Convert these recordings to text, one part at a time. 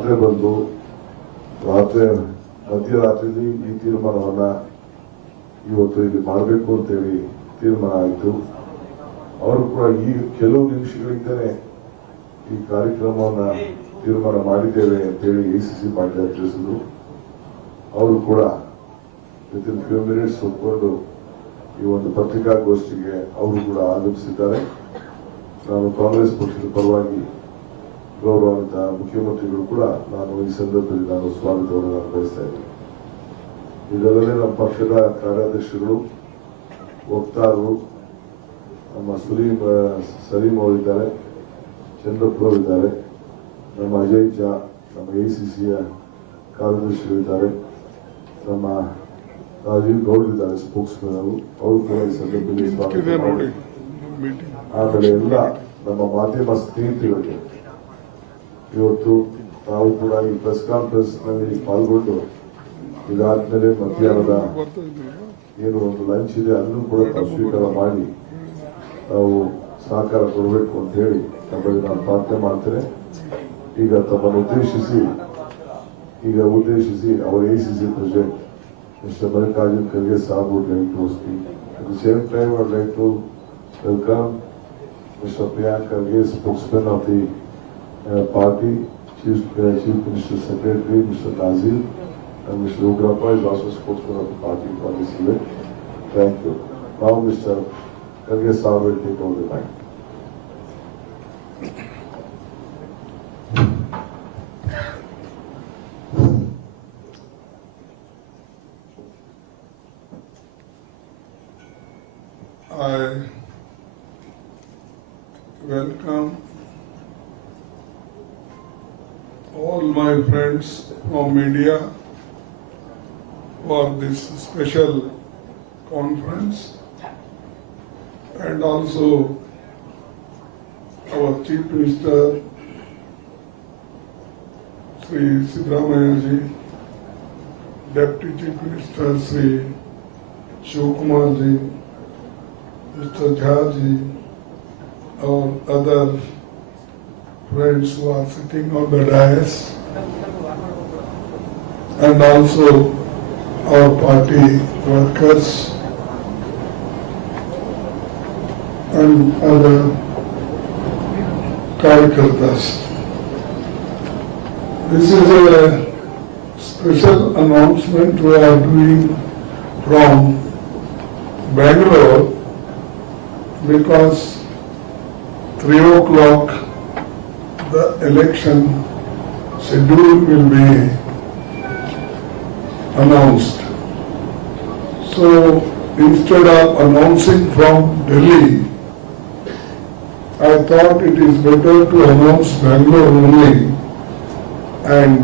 ರಾತ್ರಿ ಬಂದು ಮಧ್ಯರಾತ್ರಿಯಲ್ಲಿ ಈ ತೀರ್ಮಾನವನ್ನ ಇವತ್ತು ಇಲ್ಲಿ ಮಾಡಬೇಕು ಅಂತೇಳಿ ತೀರ್ಮಾನ ಆಯಿತು. ಅವರು ಕೂಡ ಈ ಕೆಲವು ನಿಮಿಷಗಳಿಂದಲೇ ಈ ಕಾರ್ಯಕ್ರಮವನ್ನ ತೀರ್ಮಾನ ಮಾಡಿದ್ದೇವೆ ಅಂತೇಳಿ ACC ಪಾಟೀಲ್ ತಿಳಿಸಿದ್ರು. ಅವರು ಕೂಡ ವಿತಿನ್ ಫ್ಯೂ ಮಿನಿಟ್ಸ್ ಒಪ್ಪಿಕೊಂಡು ಈ ಒಂದು ಪತ್ರಿಕಾಗೋಷ್ಠಿಗೆ ಅವರು ಕೂಡ ಆಗಮಿಸಿದ್ದಾರೆ. ನಾನು ಕಾಂಗ್ರೆಸ್ ಪಕ್ಷದ ಪರವಾಗಿ ಗೌರವಾನ್ವಿತ ಮುಖ್ಯಮಂತ್ರಿಗಳು ಕೂಡ ನಾನು ಈ ಸಂದರ್ಭದಲ್ಲಿ ನಾನು ಸ್ವಾಗತವನ್ನು ನಾನು ಬಯಸ್ತಾ ಇದ್ದೇನೆ. ಇದಲ್ಲದೆ ನಮ್ಮ ಪಕ್ಷದ ಕಾರ್ಯಾಧ್ಯಕ್ಷರು, ವಕ್ತಾರರು, ನಮ್ಮ ಸಲೀಂ ಅವರಿದ್ದಾರೆ, ಚಂದ್ರಪುರ ಅವರಿದ್ದಾರೆ, ನಮ್ಮ ಅಜಯ್ ಜಾ, ನಮ್ಮ ACCಯ ಕಾರ್ಯದರ್ಶಿಗಳಿದ್ದಾರೆ, ನಮ್ಮ ರಾಜೀವ್ ಗೌಡ್ರಿದ್ದಾರೆ, ಸ್ಪೋಕ್ಸ್ಮನ್ ಅವರು ಕೂಡ ಈ ಸಂದರ್ಭದಲ್ಲಿ ಸ್ವಾಗತ. ಆಮೇಲೆ ಎಲ್ಲ ನಮ್ಮ ಮಾಧ್ಯಮ ಸ್ನೇಹಿತರಿಗೆ ಇವತ್ತು ನಾವು ಕೂಡ ಈ ಪ್ರೆಸ್ ಕಾನ್ಫರೆನ್ಸ್ ನಲ್ಲಿ ಪಾಲ್ಗೊಂಡು ಇದಾದ್ಮೇಲೆ ಮಧ್ಯಾಹ್ನದ ಏನು ಒಂದು ಲಂಚ್ ಇದೆ ಅದನ್ನು ಕೂಡ ಸ್ವೀಕಾರ ಮಾಡಿ ನಾವು ಸಹಕಾರ ಕೊಡಬೇಕು ಅಂತ ಹೇಳಿ ತಮ್ಮಲ್ಲಿ ನಾನು ಪ್ರಾರ್ಥನೆ ಮಾಡ್ತೇನೆ. ಈಗ ತಮ್ಮನ್ನು ಉದ್ದೇಶಿಸಿ our ACC president Mr. Mallikarjun Kharge sahab would like to speak. At the same time, I would like to welcome Mr. Priyank Kharge, spokesman of the party, Chief Minister Secretary Mr. Nazir, and Mr. Ugrappa is also spokesman of the party for this event. Thank you. Now Mr. Kharge sahab will take over the mic. I welcome all my friends from media for this special conference, and also our Chief Minister Shri Mallikarjun, Deputy Chief Minister Shri Shivakumarji, Mr. Jhaji, or other friends who are sitting on the dais, and also our party workers and other karyakartas. This is a special announcement we are doing from Bengaluru, because 3 o'clock the election schedule will be announced. So instead of announcing from Delhi, I thought it is better to announce Bengaluru only, and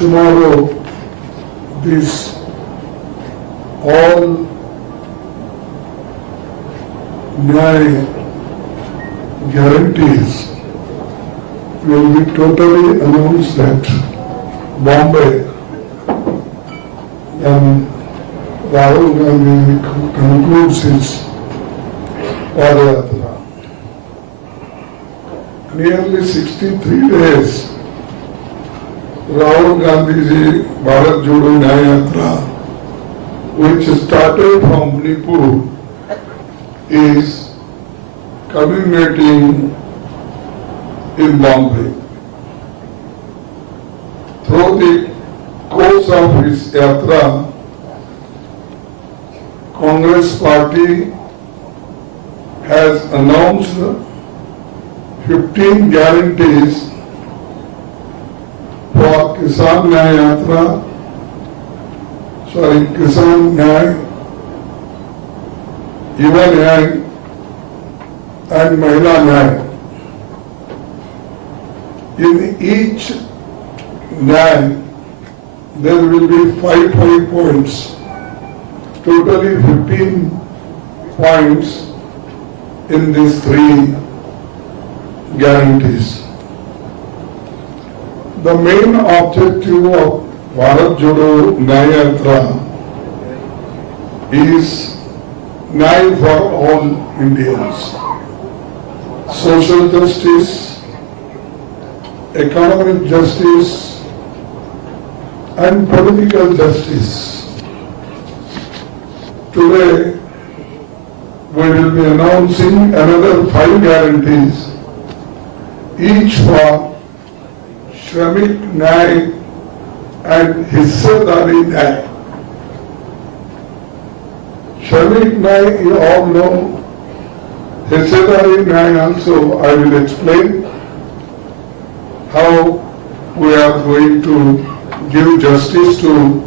tomorrow this all guarantees will be totally announced at Bombay when Rahul Gandhi concludes his Padayatra. Nearly 63 days Rahul Gandhiji Bharat Jodo Nyaya Yatra, which started from Manipur, is culminating in Bombay. Through the course of his yatra, Congress party has announced 15 guarantees for Kisan Nyaya, Yuva Nyaya and Mahila Nyaya. In each Nyaya, there will be 5 points, totally 15 points in these 3 guarantees. The main objective of Bharat Jodo Nyaya Yatra is Nyaya for all Indians, social justice, economic justice and political justice. Today, we will be announcing another 5 guarantees, each for Shramik Nyay and Hissadari Nyay. Shramik Nyay, you all know. Hissadari Nyay also, I will explain how we are going to give justice to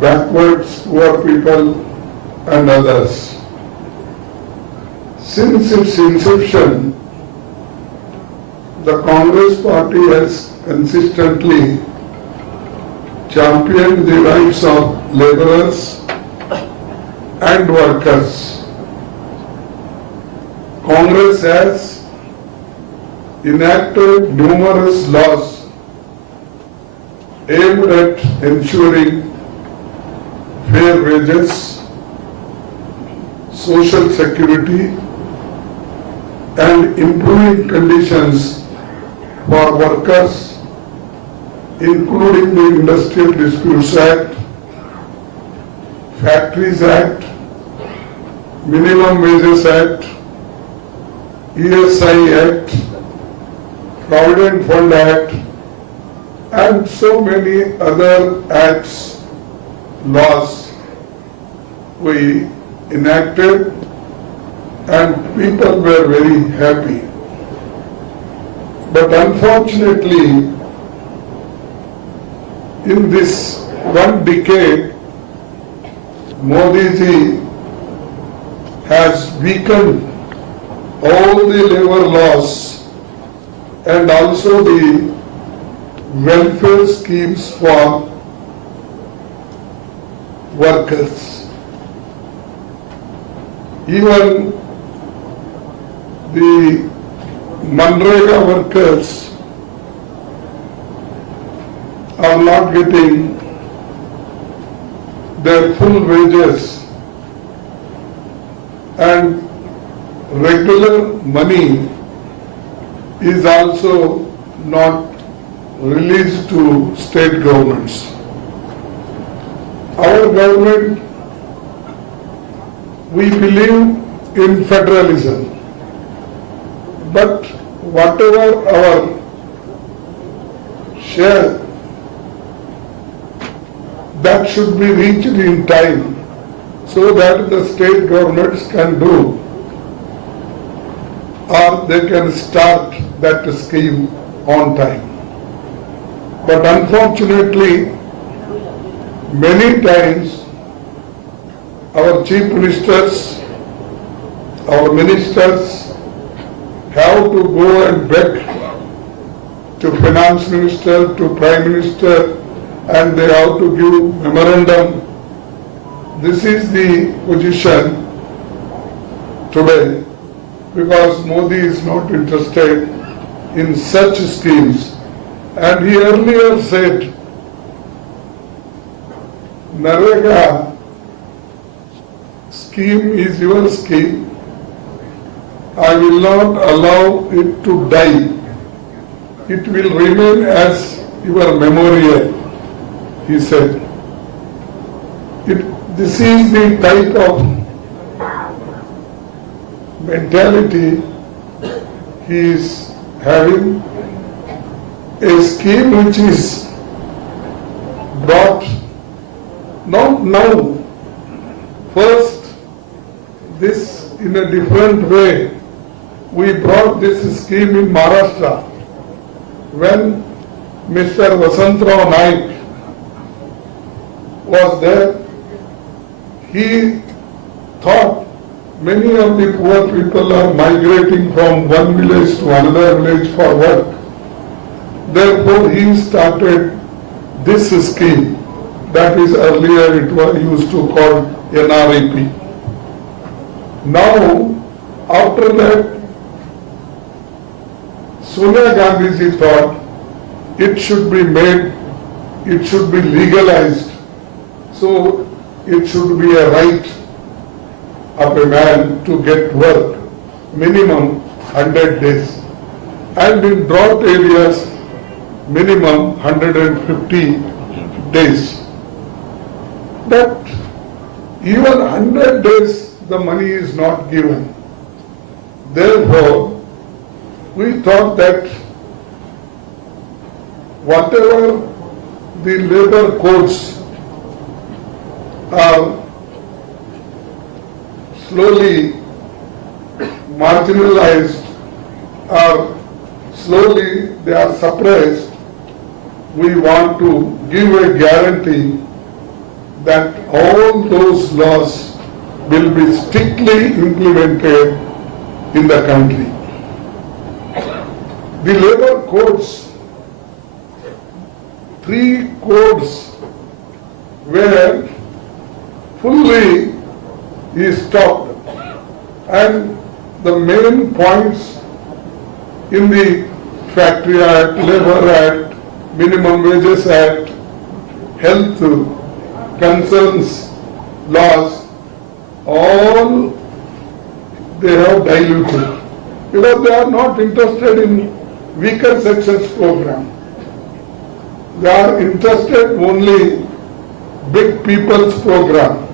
backwards poor people and others. Since its inception, the Congress party has consistently championed the rights of laborers and workers. Congress has enacted numerous laws aimed at ensuring fair wages, social security, and improving conditions for workers, including the Industrial Disputes Act, Factories Act, Minimum Wages Act, ESI Act, Provident Fund Act, and so many other acts, laws we enacted, and people were very happy. But unfortunately, in this 1 decade, Modi ji has weakened all the labor laws and also the welfare schemes for workers. Even the Manrega workers are not getting their full wages, and regular money is also not released to state governments. Our government, we believe in federalism, but whatever our share, that should be reached in time so that the state governments can do, or they can start that scheme on time. But unfortunately, many times our chief ministers, our ministers have to go and beg to finance minister, to prime minister, and they have to give memorandum. This is the position today, because Modi is not interested in such schemes. And he earlier said, Narega scheme is your scheme. I will not allow it to die. It will remain as your memorial, he said. This is the type of mentality he is having. A scheme which is brought not now, first this in a different way. We brought this scheme in Maharashtra when Mr. Vasantrao Naik was there. He thought many of the poor people are migrating from one village to another village for work. Therefore, he started this scheme that is earlier it was used to call NREP. Now, after that, Sonia Gandhi ji thought it should be made, it should be legalized. So, it should be a right of a man to get work, minimum 100 days. and in drought areas minimum 150 days. But even 100 days the money is not given. Therefore, we thought that whatever the labor codes are slowly marginalized or slowly they are suppressed, we want to give a guarantee that all those laws will be strictly implemented in the country. The labor codes, 3 codes were fully stopped, and the main points in the Factory Act, Labour Act, Minimum Wages Act, Health Concerns laws, all they have diluted because they are not interested in weaker sections program. They are interested only big people's program.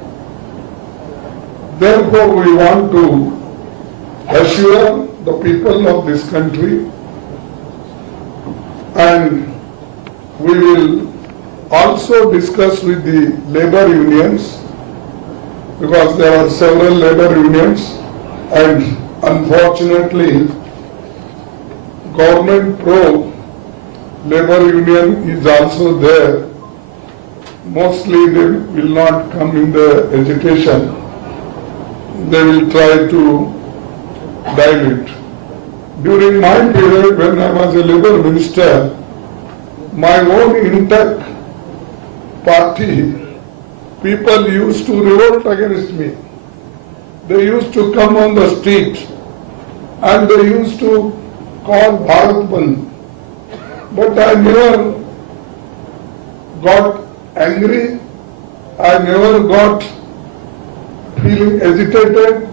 Therefore, we want to assure the people of this country, and we will also discuss with the labor unions, because there are several labor unions, and unfortunately government pro labor union is also there. Mostly they will not come in the agitation. They will try to dilute. During my period when I was a labor minister, my own intact party people used to revolt against me. They used to come on the street and they used to call Bharat Bandh. But I never got angry, I never got feeling agitated.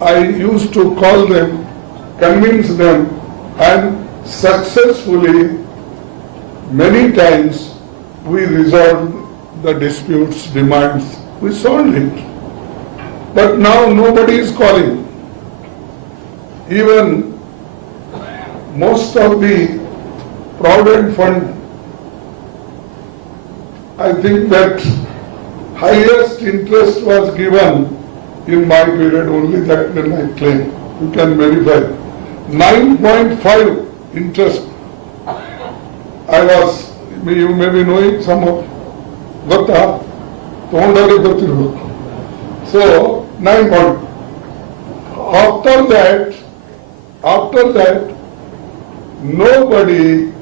I used to call them, convince them, and successfully many times we resolved the disputes, demands, we solved it. But now nobody is calling. Even most of the Provident Fund, I think that highest interest was given in my period, only that when I claim. You can verify. 9.5 interest. I was, you may be knowing some of Gata, so 9 point. After that, nobody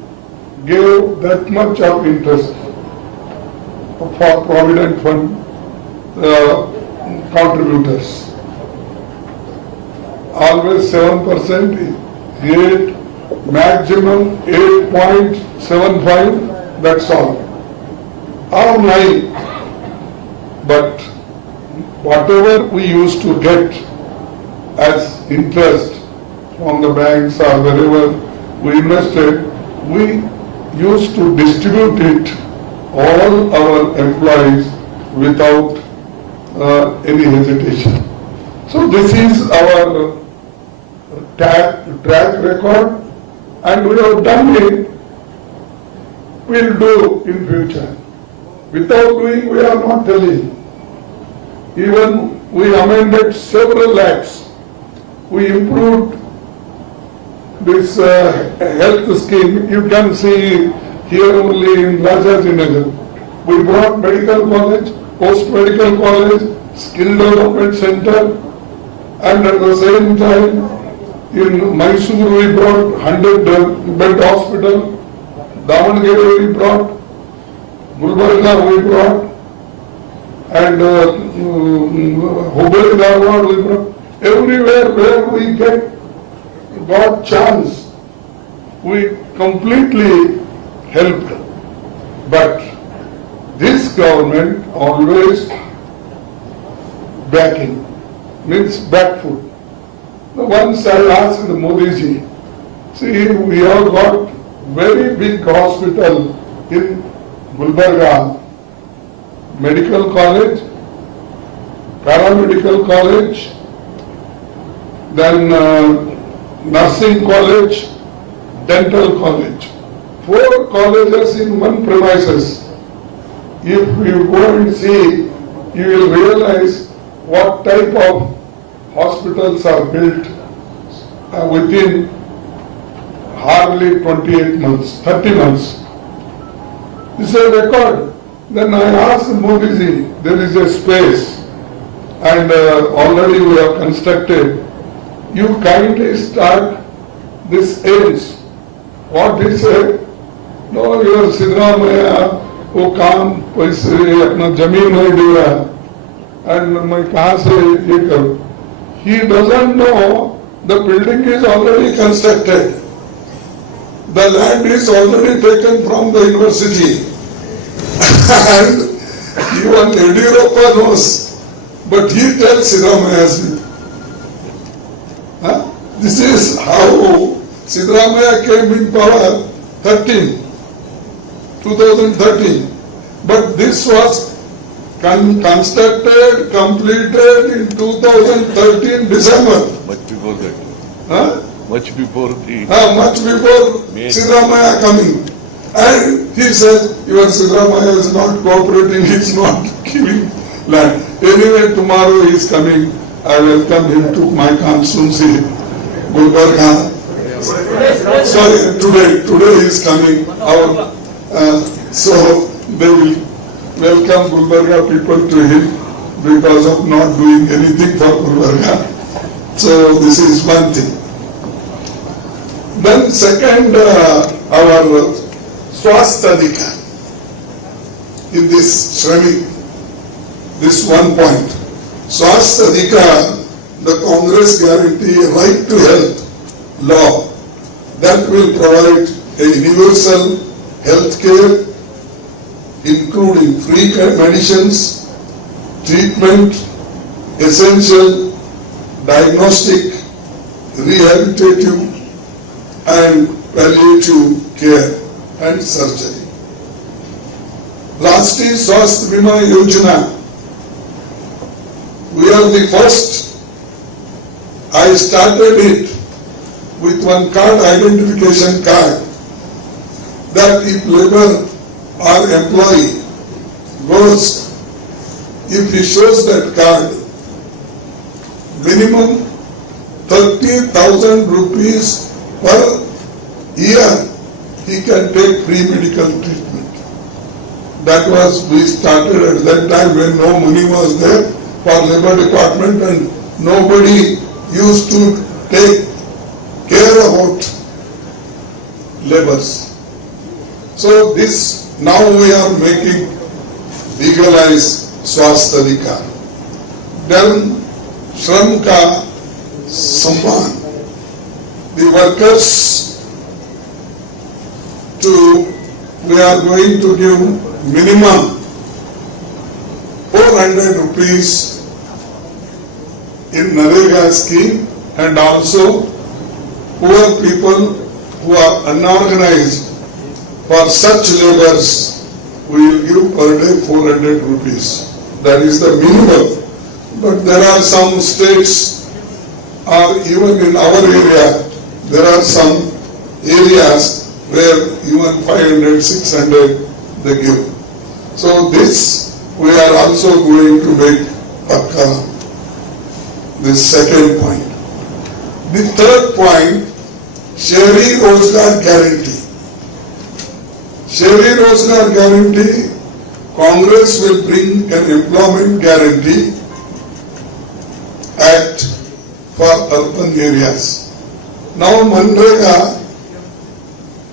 gave that much of interest for Provident Fund contributors. Always 7%, 8, maximum 8.75, that's all. Or 9. But whatever we used to get as interest from the banks or wherever we invested, we used to distribute it all our employees without any hesitation. So this is our track record, and we have done it, we'll do in future. Without doing, we are not telling. Even we amended several acts. We improved this health scheme. You can see here only in Rajajinagar. We brought medical college, post-medical college, skill development center, and at the same time in Mysore we brought 100-bed hospital, Davangere we brought, Gulbarga we brought, and Hubli Dharwad we brought. Everywhere where we got chance, we completely helped. But this government always backing, means back foot. Once I asked Modi ji, See, we have got very big hospital in Gulbarga, medical college, paramedical college, then nursing college, dental college. 4 colleges in one premises. If you go and see, you will realize what type of hospitals are built within hardly 28 months, 30 months. This is a record. Then I asked Modi, there is a space and already we have constructed. You kindly start this aims. What he said? No, your Sidramaya, वो काम पैसे अपना जमीन नहीं दे रहा and मैं कहाँ से ये करूँ? He doesn't know the building is already constructed. The land is already taken from the university. And even Yediyurappa knows, but he tells Sidramaya. This is how Sidramaya came in power 2013. But this was constructed, completed in 2013 December. Much before that. Much before May. Sidramaya coming. And he said, your Sidramaya is not cooperating, he is not giving land. Anyway, tomorrow he is coming. I welcome him to my constituency, Gulbarga. Sorry, today he is coming. So they will welcome Gulbarga people to him because of not doing anything for Gulbarga. So this is one thing. Then second, our Swasthadika in this Shramik, this one point. Swasthadika, the Congress guarantee a right to health law that will provide a universal health care including free medicines, treatment, essential diagnostic, rehabilitative and palliative care and surgery. Rashtriya Swasthya Bima Yojana. We are the first. I started it with one card, identification card, that if labor or employee goes, if he shows that card, minimum 30,000 rupees per year he can take free medical treatment. That was, we started at that time when no money was there for labor department and nobody used to take care about laborers. So this, now we are making legalized Swasthadika. Then Shram Ka Samman, the workers we are going to give minimum 400 rupees in Narega scheme, and also poor people who are unorganized, for such laborers we will give per day 400 rupees. That is the minimum. But there are some states, or even in our area, there are some areas where even 500, 600 they give. So this we are also going to make pakka. This second point. The third point, Shahri Rozgar Guarantee. Shahri Rozgar Guarantee, Congress will bring an employment guarantee act for urban areas. Now Manrega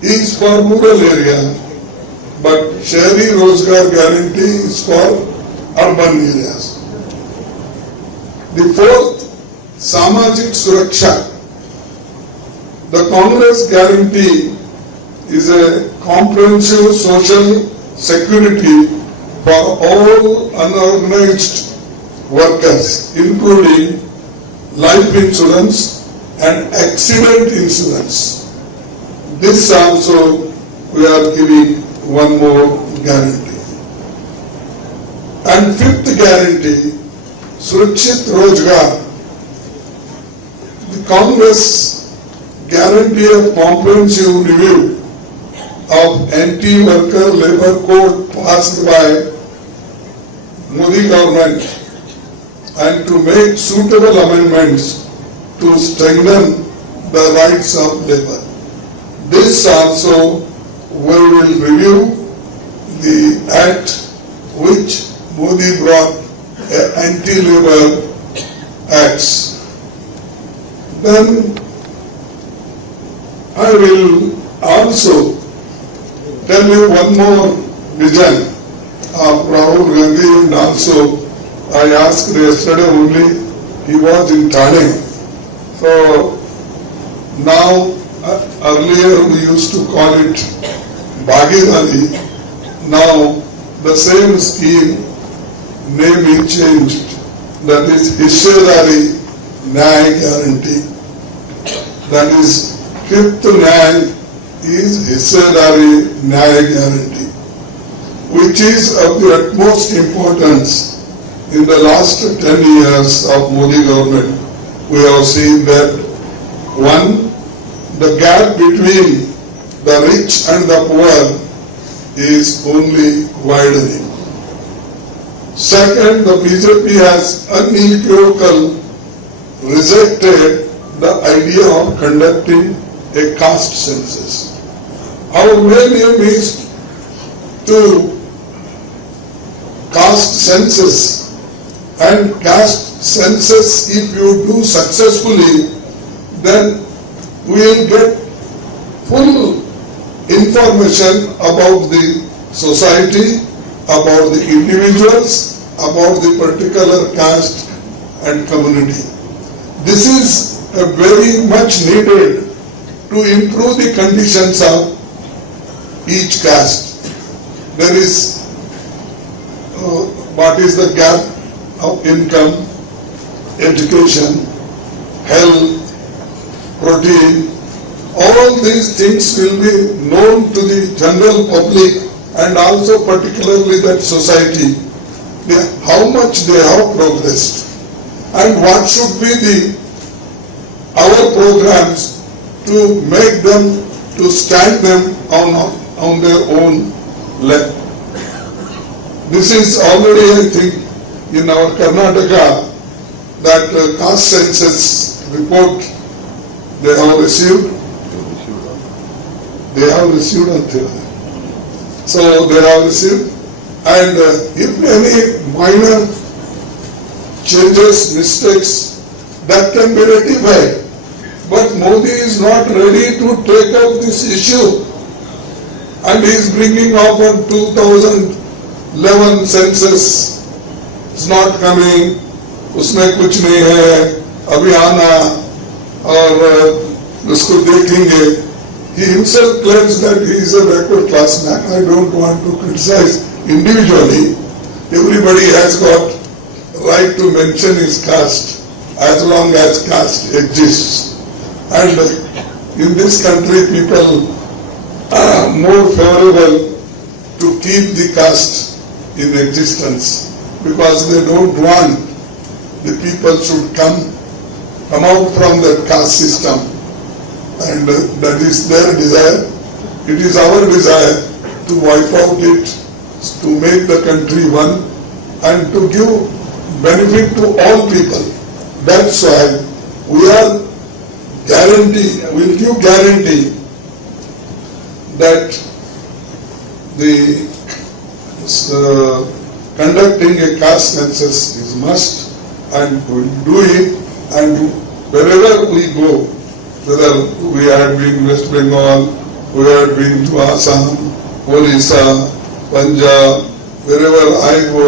is for rural area, but Shahri Rozgar Guarantee is for urban areas. The fourth, Samajik Suraksha. The Congress guarantee is a comprehensive social security for all unorganized workers, including life insurance and accident insurance. this also we are giving one more guarantee. And fifth guarantee, Surakshit Rozgar. The Congress guarantee a comprehensive review of anti-worker labor code passed by Modi government and to make suitable amendments to strengthen the rights of labor. This also we will review the act which Modi brought, anti-labor acts. Then I will also tell you one more vision of Rahul Gandhi, and also I asked yesterday only, he was in Thane. So now, earlier we used to call it Bhagidari. Now the same scheme name is changed. That is Hissedari Nyaya Guarantee. That is fifth Nyaya is Hissedari Nyaya Guarantee, which is of the utmost importance. In the last 10 years of Modi government, we have seen that one, the gap between the rich and the poor is only widening. Second, the BJP has unequivocally rejected the idea of conducting a caste census. Our main aim is to caste census, and caste census, if you do successfully, then we will get full information about the society, about the individuals, about the particular caste and community. This is a very much needed to improve the conditions of each caste. There is what is the gap of income, education, health, protein. All these things will be known to the general public and also particularly that society, how much they have progressed and what should be our programs to make them, to stand them on their own leg. This is already, I think, in our Karnataka, that caste census report they have received. They have received until. So they have received, and if any minor changes, mistakes, that can be rectified. But Modi is not ready to take up this issue, and he is bringing up on 2011 census. It's not coming, उसमें कुछ नहीं है, अभी आना और उसको देखेंगे. He himself claims that he is a backward class man. I don't want to criticize individually. Everybody has got right to mention his caste as long as caste exists. And in this country, people are more favorable to keep the caste in existence because they don't want the people should come out from the caste system. And that is their desire. It is our desire to wipe out it, to make the country one, and to give benefit to all people. That's why we are will give guarantee that the conducting a caste census is must, and we will do it, and wherever we go, whether we had been West Bengal, we had been to Assam, Orissa, Punjab, wherever I go,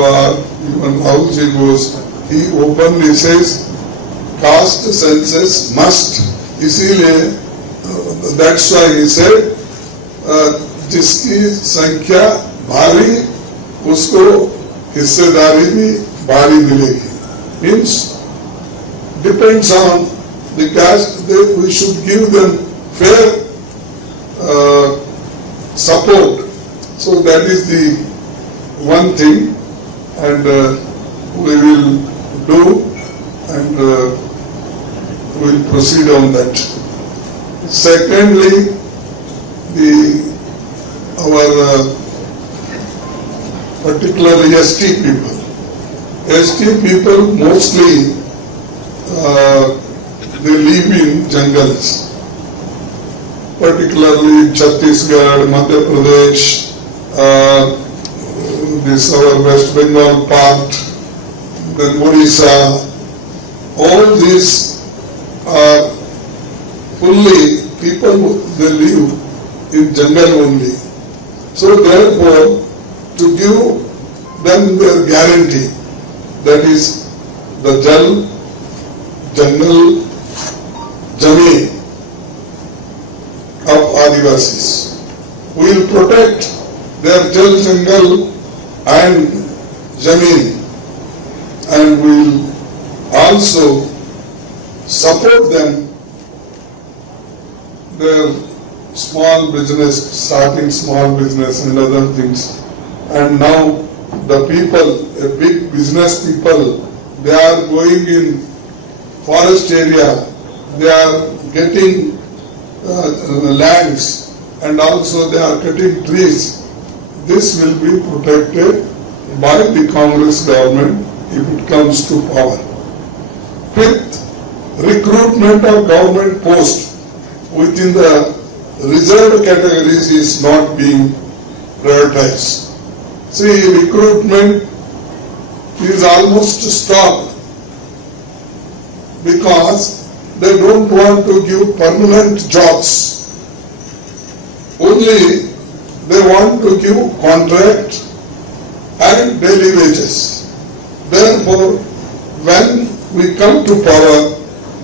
even Rahul goes, he openly says, caste census must. इसीलिए that's why he said, जिसकी संख्या भारी उसको हिस्सेदारी भी भारी मिलेगी. Means depends on the caste, we should give them fair support. So that is the one thing, and we will do, and we will proceed on that. Secondly, our particularly ST people. ST people mostly they live in jungles, particularly Chhattisgarh, Madhya Pradesh, this our West Bengal part, then Odisha. All these are fully people, they live in jungle only. So therefore, to give them their guarantee, that is the jungle, Jameen of Adivasis. We will protect their jungle and Jameen, and we will also support them, their small business, starting small business and other things. And now the people, a big business people, they are going in forest area, they are getting lands, and also they are cutting trees. This will be protected by the Congress government if it comes to power. Fifth, recruitment of government posts within the reserved categories is not being prioritized. See, recruitment is almost stopped because they don't want to give permanent jobs. Only they want to give contract and daily wages. Therefore, when we come to power,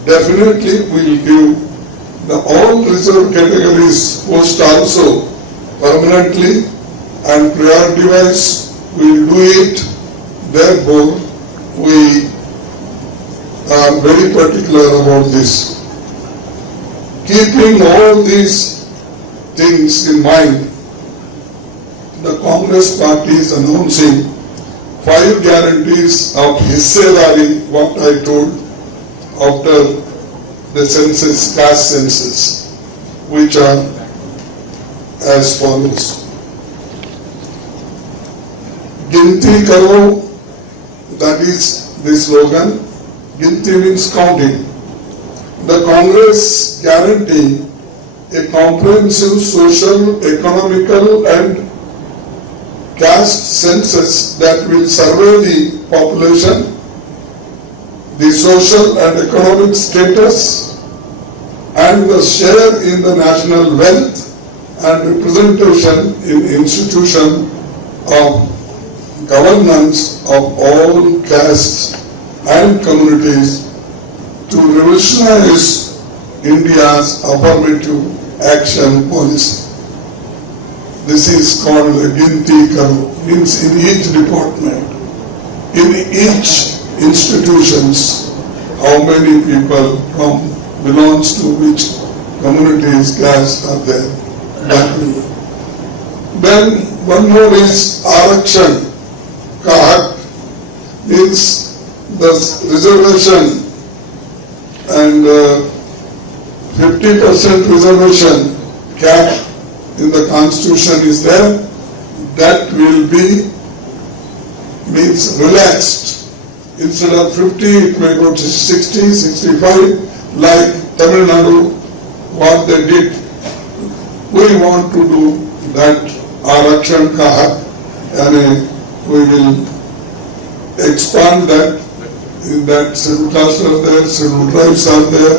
definitely we will give the all reserved categories post also permanently, and priority wise we will do it. Therefore, we are very particular about this. Keeping all these things in mind, the Congress party is announcing 5 guarantees of Hissedari, what I told after the census, caste census, which are as follows. Ginti Karo, that is the slogan. Ginti means counting. The Congress guarantee a comprehensive social, economical and caste census that will survey the population, the social and economic status, and the share in the national wealth and representation in institution of governance of all castes and communities to revolutionize India's affirmative action policy. This is called the Ginti Karo, means in each department, in each institutions, how many people from belongs to which communities, caste are there. That will. Then one more is Arakshan ka hak, means the reservation, and 50% reservation cap in the constitution is there. That will be means relaxed. Instead of 50, it may go to 60, 65, like Tamil Nadu, what they did. We want to do that Arakshan ka hak, and we will expand that. In that scheduled castes are there, scheduled tribes are there,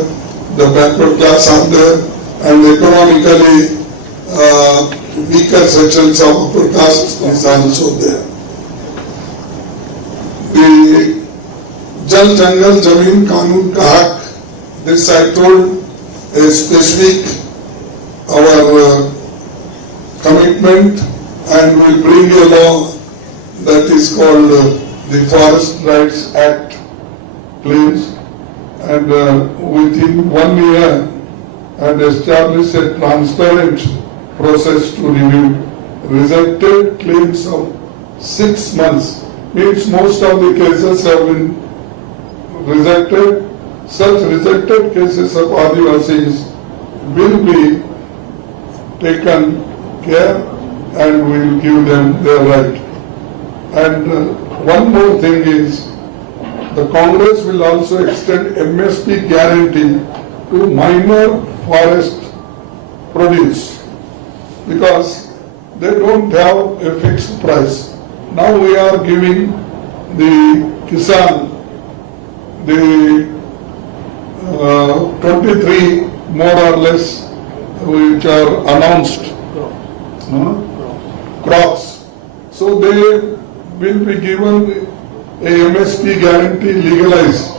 the backward class are there, and economically weaker sections of upper caste is also there. The Jal Jangal Jameen Kanun ka hak, this I told a specific our commitment, and will bring a law that is called the Forest Rights Act claims, and within 1 year and establish a transparent process to review rejected claims of 6 months. Means most of the cases have been rejected. Such rejected cases of Adivasis will be taken care and we will give them their right. And one more thing is, the Congress will also extend MSP guarantee to minor forest produce because they don't have a fixed price. Now we are giving the Kisan the 23 more or less which are announced crops. So they will be given a MSP guarantee legalized.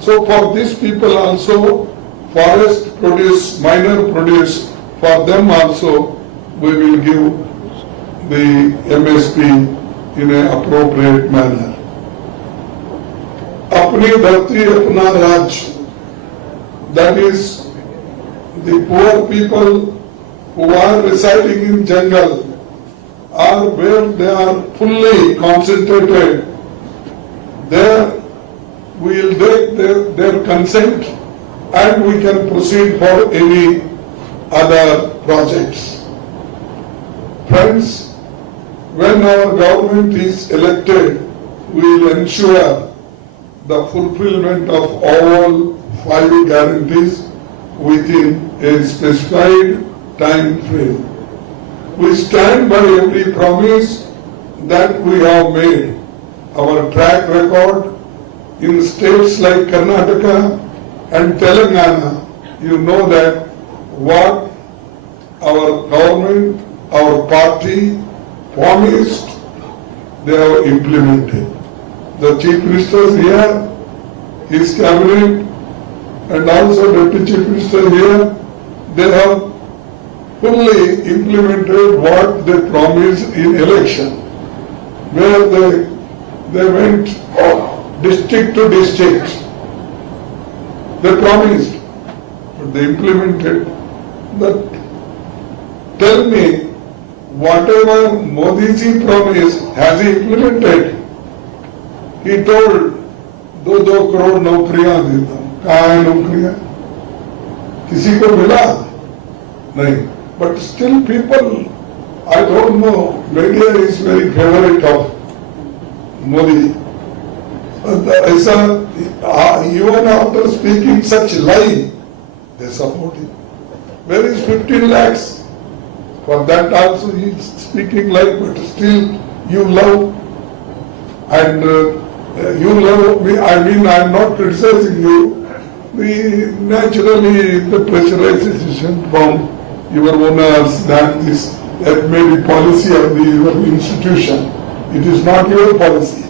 So for these people also, forest produce, minor produce, for them also we will give the MSP in an appropriate manner. Apni Dharti Apna Raj, that is the poor people who are residing in jungle or where they are fully concentrated, there we will take their consent and we can proceed for any other projects. Friends, when our government is elected, we will ensure the fulfillment of all 5 guarantees within a specified time frame. We stand by every promise that we have made. Our track record in states like Karnataka and Telangana, you know that what our government, our party promised, they have implemented. The Chief Minister here, his cabinet, and also Deputy Chief Minister here, they have fully implemented what they promised in election, where they went district to district. They promised, but they implemented. But tell me, whatever Modi ji promised, has he implemented? He told, 2 crore नौकरियां देता हूं. कहाँ है नौकरियां? किसी को मिला? नहीं. But still people, I don't know, media is very favorite of Modi. Even after speaking such lie, they support him. Where is 15 lakhs? For that also he is speaking lie, but still you love. And you love me, I mean I am not criticizing you. Naturally the pressurization from your owners than this, that may be policy of the your institution. It is not your policy.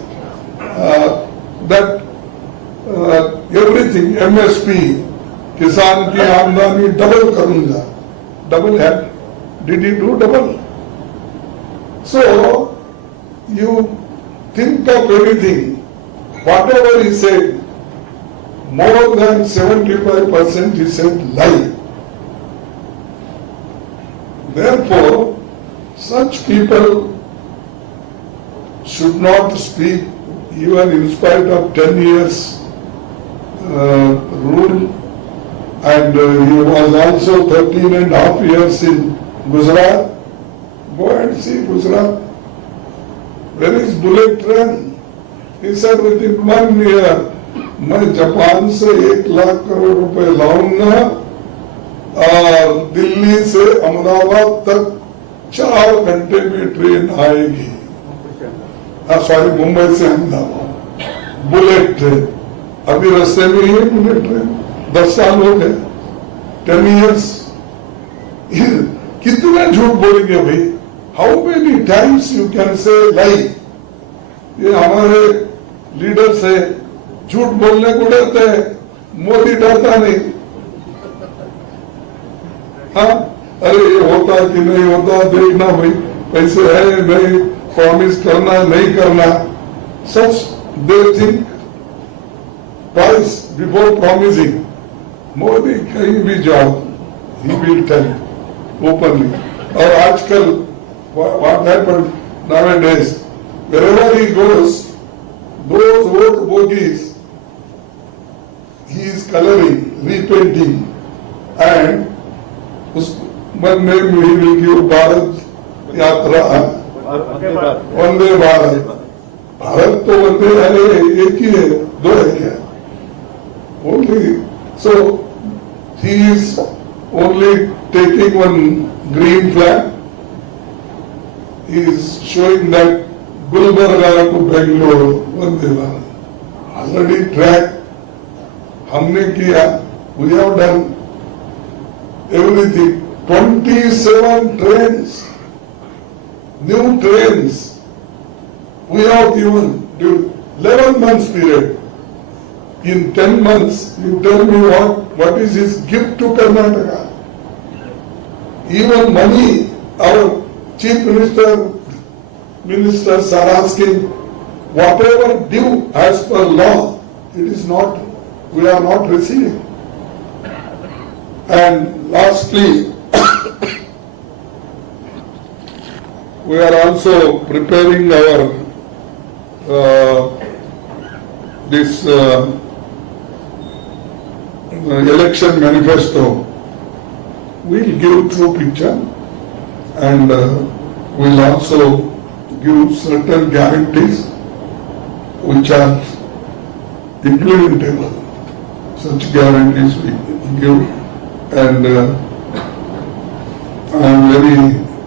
That everything, MSP, किसान की आमदनी double करूंगा. Double hat. Did he do double? So, you think of anything, whatever he said, more than 75% he said lie. Therefore, such people should not speak even in spite of 10 years rule, and he was also 13 and a half years in Gujarat. Go and see Gujarat. Where is bullet train? He said within 1 year, मैं Japan से 1 लाख करोड़ रुपए लाऊंगा और दिल्ली से अहमदाबाद तक 4 घंटे में train आएगी. सॉरी, मुंबई से अहमदाबाद बुलेट ट्रेन. अभी रास्ते में ही है बुलेट ट्रेन. 10 साल हो गए, 10 years. कितना झूठ बोलेंगे भाई? How many times you can say lie? ये हमारे लीडर से झूठ बोलने को डरते हैं, मोदी डरता नहीं. हाँ, अरे ये होता कि नहीं होता देखना भाई, पैसे है नहीं, प्रॉमिस करना नहीं करना. सच they think twice before promising. Modi कहीं भी जाओ, ही विल टेल ओपनली. और आजकल what happened nowadays, wherever he goes, those old bogies, he is coloring, repainting, and one name he will give Bharat Yatra, Vande Bharat. Bharat तो वंदे है, एक ही है, दो है क्या? Only so he is only taking one green flag. He is showing that Gulbarga to Bengaluru, Vande Bharat. Already track हमने किया, we have done everything. 27 trains, new trains. We have given during 11 months period. In 10 months, you tell me what is his gift to Karnataka? Even money, our chief ministers are asking, whatever due as per law, it is not, we are not receiving. And lastly, we are also preparing our this election manifesto. We'll give true picture and we'll also give certain guarantees which are implementable. Such guarantees we give, and I am very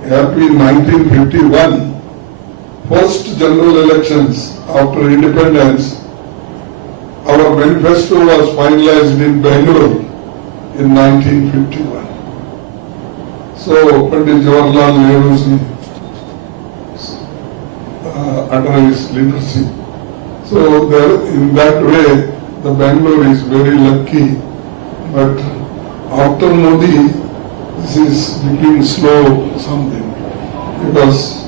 happy. In 1951, first general elections after independence, our manifesto was finalized in Bengaluru in 1951. So, Pandit Jawaharlal Nehru under his leadership. So, there, in that way, the Bengaluru is very lucky. But after Modi, this is becoming slow something, because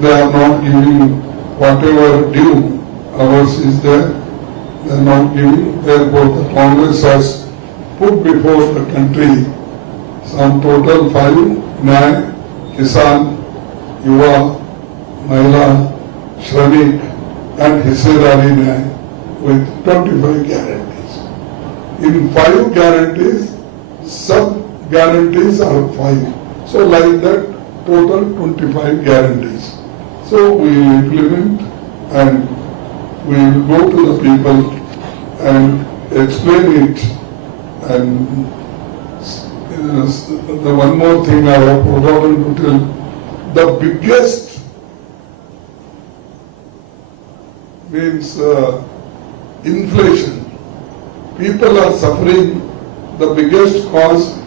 they are not giving whatever due ours is there, they are not giving. Therefore, the Congress has put before the country some total 5 Nyay, Kisan, Yuva, Mahila, Shramik and Hissedari Nyay with 25 guarantees. In 5 guarantees, sub-guarantees are 5. So like that, total 25 guarantees. So we implement and we will go to the people and explain it. And the one more thing I have forgotten to tell, the biggest means inflation. People are suffering. The biggest cause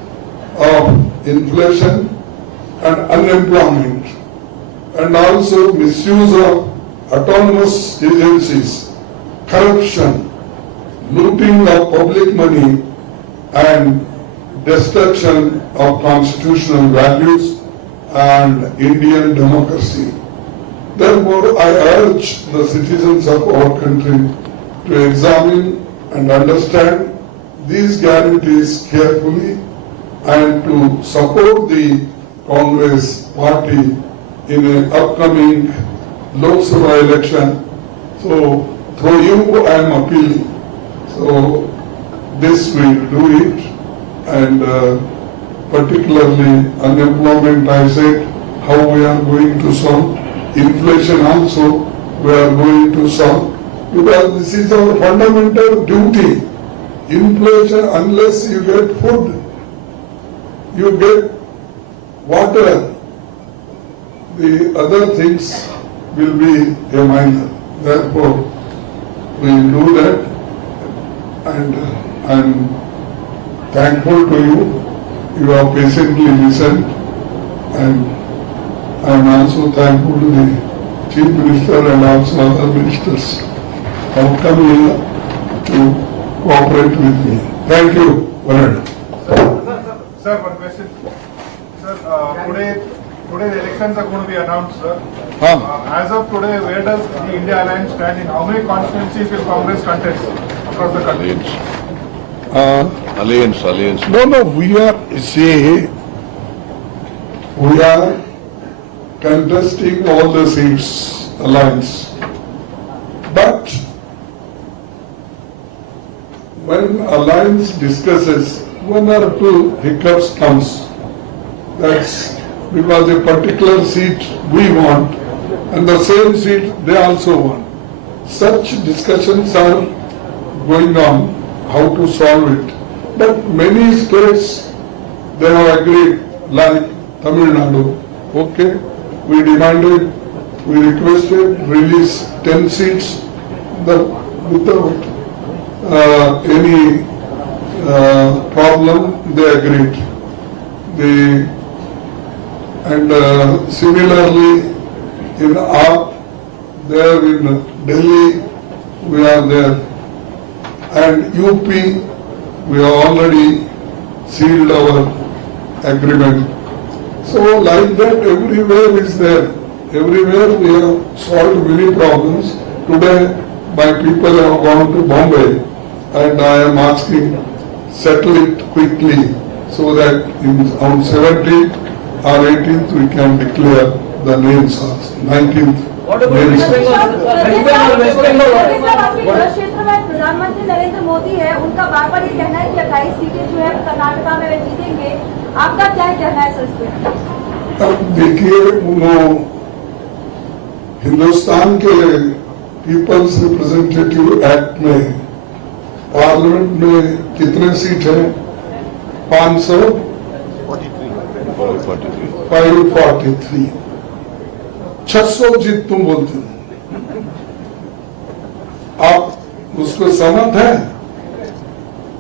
of inflation and unemployment, and also misuse of autonomous agencies, corruption, looting of public money, and destruction of constitutional values and Indian democracy. Therefore, I urge the citizens of our country to examine and understand these guarantees carefully and to support the Congress party in an upcoming Lok Sabha election. So, through you I am appealing. So, this we do it, and particularly unemployment, I said, how we are going to solve. Inflation also we are going to solve, because this is our fundamental duty. Inflation, unless you get food, you get water, the other things will be a minor. Therefore, we will do that, and I am thankful to you. You have patiently listened, and I am also thankful to the Chief Minister and also other ministers who have come here to cooperate with me. Thank you, Varun. Sir, one question. Sir, today the elections are going to be announced, sir. As of today, where does the India Alliance stand? In how many constituencies will Congress contest across the country? Alliance. No, we are, see, we are contesting all the seats alliance. But when alliance discusses, one or two hiccups comes. That's because a particular seat we want and the same seat they also want. Such discussions are going on, how to solve it. But many states, they have agreed, like Tamil Nadu. Okay, we demanded, we requested release 10 seats without any problem, they agreed. Similarly, in AAP, there in Delhi, we are there. And UP, we have already sealed our agreement. So like that, everywhere is there. Everywhere we have solved many problems. Today, my people have gone to Bombay, and I am asking, settle it quickly, so that on 17th or 18th we can declare the names of 19th. names. क्षेत्र में प्रधानमंत्री नरेंद्र मोदी है, उनका बार बार ये कहना है कि 28 सीटें जो है कर्नाटका में वे जीतेंगे। आपका क्या कहना है सर इस पे? अब देखिए, हिंदुस्तान के पीपल्स रिप्रेजेंटेटिव एक्ट में पार्लियामेंट में कितने सीट है? 543। 600 जीत तुम बोलते हो, आप उसको सहमत हैं?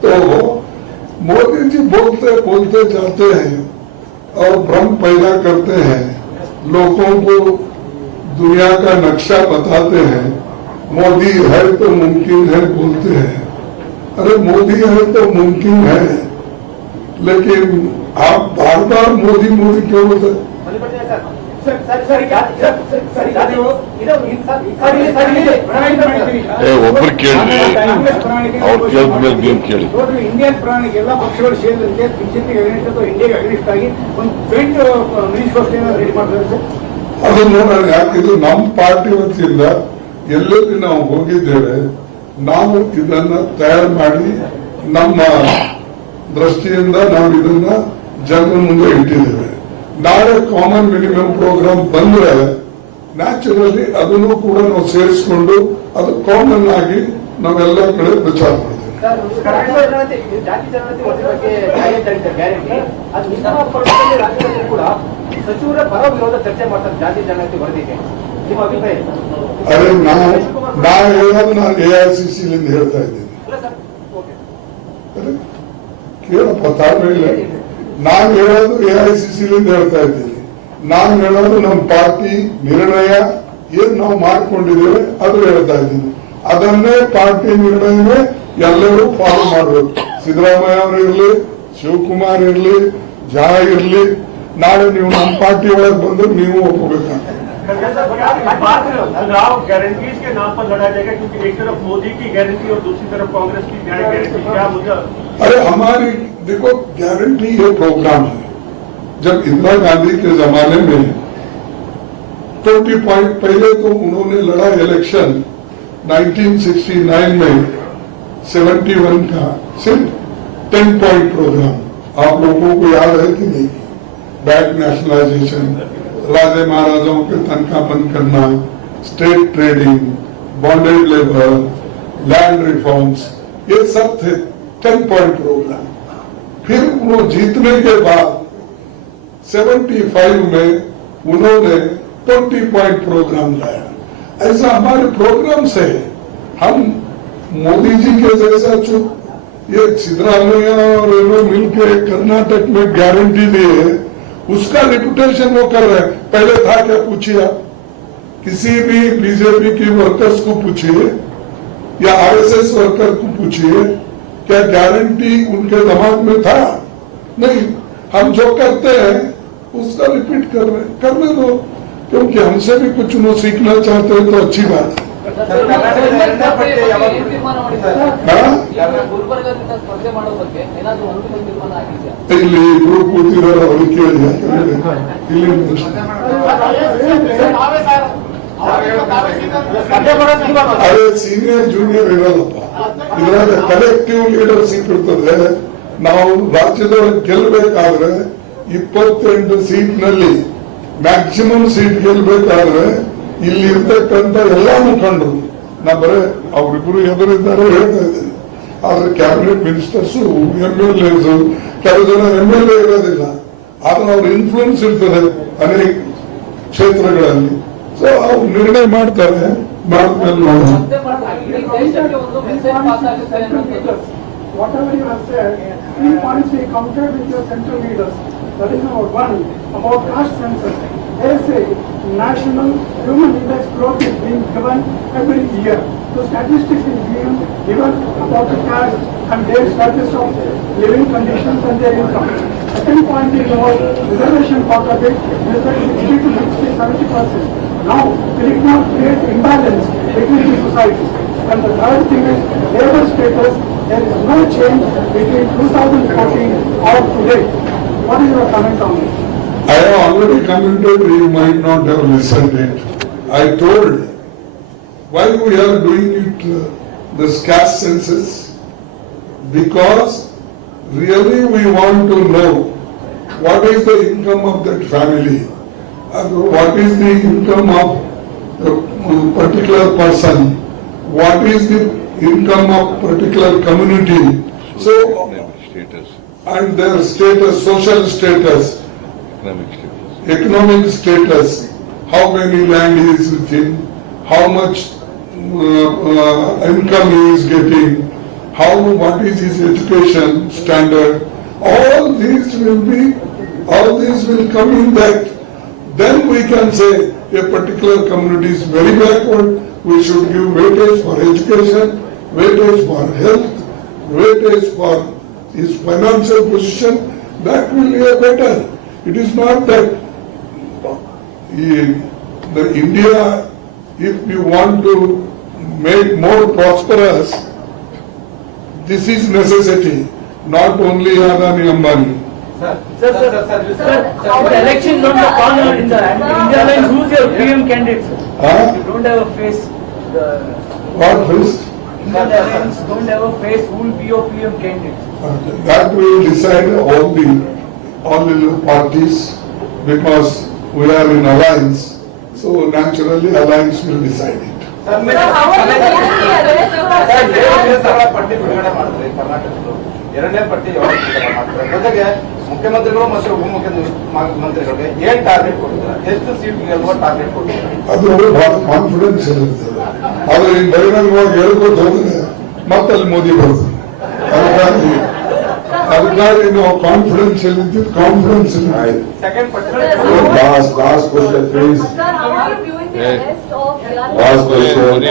तो मोदी जी बोलते बोलते जाते हैं और भ्रम पैदा करते हैं, लोगों को दुनिया का नक्शा बताते हैं। मोदी है तो मुमकिन है बोलते हैं। अरे मोदी है तो मुमकिन है, लेकिन आप बार बार मोदी मोदी क्यों बोलते हैं? ಒಬ್ಬರು ಕೇಳಿ ಅವ್ರು ಕೇಳಿದ ಮೇಲೆ ನೀವು ಕೇಳಿ. ಇಂಡಿಯನ್ ಪ್ರಾಣಿಗೆ ಎಲ್ಲ ಪಕ್ಷಗಳು ಸೇರಿದಂತೆ ಬಿಜೆಪಿ ಅಗೇನಿಸ್ಟ್ ಅಥವಾ ಇಂಡಿಯಾಗೆ ಅಗೇನಿಸ್ಟ್ ಆಗಿ ಒಂದು ಜಾಯಿಂಟ್ ಮಿನಿಸ್ಟರ್ ರೆಡಿ ಮಾಡ್ತಾರೆ ಸರ್. ಅದು ನೋಡೋಣ, ಯಾಕಿದು ನಮ್ಮ ಪಾರ್ಟಿ ವತಿಯಿಂದ ಎಲ್ಲೆಲ್ಲಿ ನಾವು ಹೋಗಿದ್ದೇವೆ, ನಾವು ಇದನ್ನ ತಯಾರು ಮಾಡಿ ನಮ್ಮ ದೃಷ್ಟಿಯಿಂದ ನಾವು ಇದನ್ನ ಜನರ ಮುಂದೆ ಇಟ್ಟಿದ್ದೇವೆ. ನಾಳೆ ಕಾಮನ್ ಮಿನಿಮಮ್ ಪ್ರೋಗ್ರಾಮ್ ಬಂದ್ರೆ ನ್ಯಾಚುರಲಿ ಅದನ್ನು ಕೂಡ ನಾವು ಸೇರಿಸಿಕೊಂಡು ಅದು ಕಾಮನ್ ಆಗಿ ನಾವೆಲ್ಲ ಕಡೆ ಪ್ರಚಾರ ಮಾಡ್ತೇವೆ. ಜಾತಿ ಜನಗಣತಿ ವರದಿ ಬಗ್ಗೆ ಗ್ಯಾರಂಟಿ ಅದು ನಿಮ್ಮ ಪಕ್ಷದಲ್ಲಿ ರಾಜ್ಯದಲ್ಲಿ ಕೂಡ ಸಚಿವರ ಪರ ವಿರೋಧ ಚರ್ಚೆ ಮಾಡ್ತಾರೆ ಜಾತಿ ಜನಗಣತಿ ವರದಿಗೆ, ನಿಮ್ಮ ಅಭಿಪ್ರಾಯ? ಅರೆ ನಾವು ಹೇಳೋದು ನಾನು AICC ಹೇಳ್ತಾ ಇದ್ದೀನಿ. ಕೇಳಪ್ಪ, ತಾಳ್ಮೆಯಿಲ್ಲ. ನಾನು ಹೇಳೋದು AICC ಹೇಳ್ತಾ ಇದ್ದೀನಿ. ನಾನು ಹೇಳೋದು ನಮ್ಮ ಪಾರ್ಟಿ ನಿರ್ಣಯ ಏನ್ ನಾವು ಮಾಡ್ಕೊಂಡಿದ್ದೇವೆ ಅದು ಹೇಳ್ತಾ ಇದ್ದೀನಿ. ಅದನ್ನೇ ಪಾರ್ಟಿ ನಿರ್ಣಯವೇ ಎಲ್ಲರೂ ಫಾಲೋ ಮಾಡಬೇಕು. ಸಿದ್ದರಾಮಯ್ಯ ಅವರು ಇರ್ಲಿ, ಶಿವಕುಮಾರ್ ಇರ್ಲಿ, ಜಾ ಇರ್ಲಿ, ನಾಳೆ ನೀವು ನಮ್ಮ ಪಾರ್ಟಿ ಒಳಗೆ ಬಂದ್ರೆ ನೀವು ಒಪ್ಪಬೇಕಾಗ್ತದೆ. गारंटीज के नाम पर लड़ा जाएगा, क्योंकि एक तरफ मोदी की गारंटी और दूसरी तरफ कांग्रेस की गारंटी, क्या मुद्दा? अरे हमारी देखो, गारंटी ये प्रोग्राम है। जब इंदिरा गांधी के जमाने में 20 पॉइंट पहले तो उन्होंने लड़ा इलेक्शन 1969 में 71 का सिर्फ 10 पॉइंट प्रोग्राम। आप लोगों को याद है कि नहीं? बैंक नेशनलाइजेशन, राजे महाराजाओं के तनख्वाह बंद करना, state trading, bonded labour, land reforms, ये सब थे 10 पॉइंट प्रोग्राम। फिर वो जीतने के बाद 75 में उन्होंने 20 पॉइंट प्रोग्राम लाया। ऐसा हमारे प्रोग्राम से हम मोदी जी के जैसा चुप ये सिद्धरामैया और लोग मिलकर कर्नाटक में गारंटी दिए, उसका रिपुटेशन वो कर रहे हैं। पहले था क्या पूछिए, किसी भी बीजेपी की वर्कर्स को पूछिए या RSS वर्कर को पूछिए, क्या गारंटी उनके दिमाग में था? नहीं। हम जो करते हैं उसका रिपीट कर रहे हैं, करने दो, क्योंकि हमसे भी कुछ उन्होंने सीखना चाहते हैं तो अच्छी बात है। ಗುಲ್ಬರ್ಗದಿಂದ ಸ್ಪರ್ಧೆ ಮಾಡೋ ಬಗ್ಗೆ ಏನಾದ್ರು ಅಂತಿಮ ತೀರ್ಮಾನ ಆಗಿದೆಯಾ? ಇಲ್ಲಿ ಇಬ್ರು ಕೂತಿದ್ದಾರೆ, ಅವ್ರಿಗೆ ಕೇಳಿ. ಇಲ್ಲಿ ಅದೇ ಸೀನಿಯರ್ ಜೂನಿಯರ್ ಇರೋದಪ್ಪ, ಇದ್ರಾಗ ಕಲೆಕ್ಟಿವ್ ಲೀಡರ್ಶಿಪ್ ಇರ್ತದೆ. ನಾವು ರಾಜ್ಯದೊಳಗೆ ಗೆಲ್ಲಬೇಕಾದ್ರೆ 28 ಸೀಟ್ನಲ್ಲಿ ಮ್ಯಾಕ್ಸಿಮಮ್ ಸೀಟ್ ಗೆಲ್ಲಬೇಕಾದ್ರೆ ಇಲ್ಲಿ ಇರ್ತಕ್ಕಂಥ ಎಲ್ಲಾ ಮುಖಂಡರು, ನಾ ಬರೇ ಅವರಿಬ್ರು ಎದುರಿದ್ದಾರೆ ಹೇಳ್ತಾ ಇದ್ದೀನಿ. ಆದ್ರೆ ಕ್ಯಾಬಿನೆಟ್ ಮಿನಿಸ್ಟರ್ಸ್, MLAs, ಕೆಲವು ಜನ MLA ಇರೋದಿಲ್ಲ, ಆದ್ರೆ ಅವ್ರ ಇನ್ಫ್ಲೂಯೆನ್ಸ್ ಇರ್ತದೆ ಅನೇಕ ಕ್ಷೇತ್ರಗಳಲ್ಲಿ. ಸೊ ಅವ್ರು ನಿರ್ಣಯ ಮಾಡ್ತಾರೆ, ಮಾಡಿದ್ಮೇಲೆ ನೋಡೋಣ. Whatever you have said, 3 points we countered with your central leaders. That is number 1, about caste census. They say national human index growth is being given every year. So statistics is being given about the caste and their status of living conditions and their income. Second point is about reservation part of it, is that 60 to 70%. Now, it will not create imbalance between the societies. And the third thing is labor status. There is no change between 2014 or today. What is your comment on it? I have already commented, you might not have listened it. I told why we are doing it, this caste census, because really we want to know what is the income of that family, what is the income of a particular person, what is the income of particular community. So, and their status, social status, economic status, how many land he is within, how much income he is getting, what is his education standard. All these will come in that. Then we can say a particular community is very backward, we should give weightage for education, weightage for health, weightage for his financial position. That will be better. It is not that the India, if you want to make more prosperous, this is necessity, not only Adani Ambani. Sir, the election don't have corner in the India line. Who's your PM candidate? You don't have a face. What face? India Alliance don't have a face. Who will be your PM candidate? That will decide all the parties, because we are in alliance. So naturally alliance will decide it. ಎರಡನೇ ಪಟ್ಟಿ ಜೊತೆಗೆ ಮುಖ್ಯಮಂತ್ರಿಗಳು ಮತ್ತು ಉಪಮುಖ್ಯಮಂತ್ರಿಗಳಿಗೆ ಏನ್ target ಕೊಡ್ತಾರೆ, ಎಷ್ಟು seat ಗೆಲ್ಲುವ target ಕೊಡ್ತಾರೆ? ಅದು ಬಹಳ ಕಾನ್ಫಿಡೆನ್ಸ್ ಇರುತ್ತದೆ. ಅದು ಈ ಬಹಿರಂಗವಾಗಿ ಹೇಳ್ಕೊತ ಹೋದ್ರೆ ಮತ್ತೆ ಅಲ್ಲಿ ಮೋದಿ ಬರ್ತದೆ. ಅದಕ್ಕಾಗಿ ನಾವು ಕಾನ್ಫಿಡೆನ್ಸ್ ಇಲ್ಲಿದ್ದು ಕಾನ್ಫಿಡೆನ್ಸ್ ಇಲ್ಲ. ಸೆಕೆಂಡ್ ಪಟ್ಟಿ Last question, please. Last question.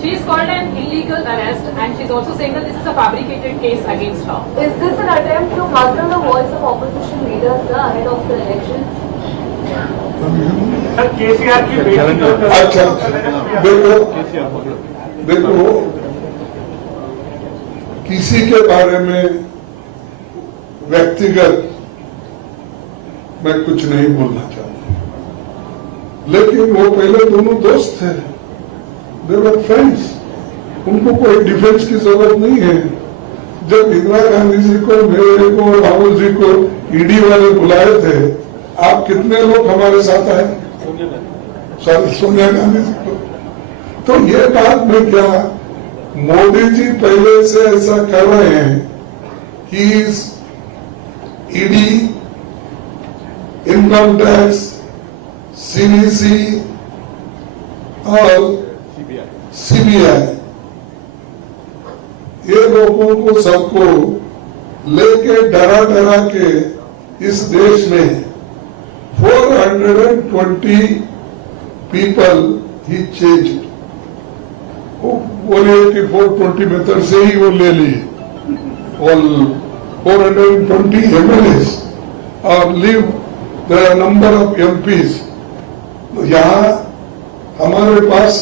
She is called an illegal arrest and she is also saying that this is a fabricated case against her. Is this an attempt to muzzle the voice of opposition leaders ahead of the election? Sir KCR की अच्छा देखो किसी के बारे में व्यक्तिगत मैं कुछ नहीं बोलना चाहूंगा, लेकिन वो पहले दोनों दोस्त थे, दे वर फ्रेंड्स, उनको कोई डिफेंस की जरूरत नहीं है। जब इंदिरा गांधी जी को, मेरे को, राहुल जी को ईडी वाले बुलाए थे, आप कितने लोग हमारे साथ आए? सोनिया गांधी जी को। तो ये बात में क्या, मोदी जी पहले से ऐसा कर रहे हैं कि ईडी, इनकम टैक्स, सीबीसी और सीबीआई, ये लोगों को सबको लेके डरा डरा के इस देश में 420 people he changed. बोले कि 420 मेथड से ही वो ले लिए और 420 MLAs और leave there are number of MPs. यहाँ हमारे पास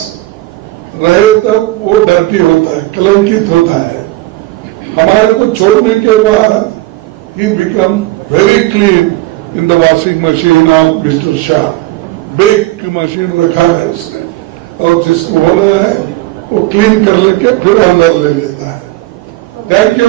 रहे तब वो डर्टी होता है, कलंकित होता है. हमारे को छोड़ने के बाद he become very clean in the washing machine of Mr. Shah. Big machine रखा है उसने और जिसको होना है वो क्लीन कर लेके फिर अंदर ले लेता है. Thank you.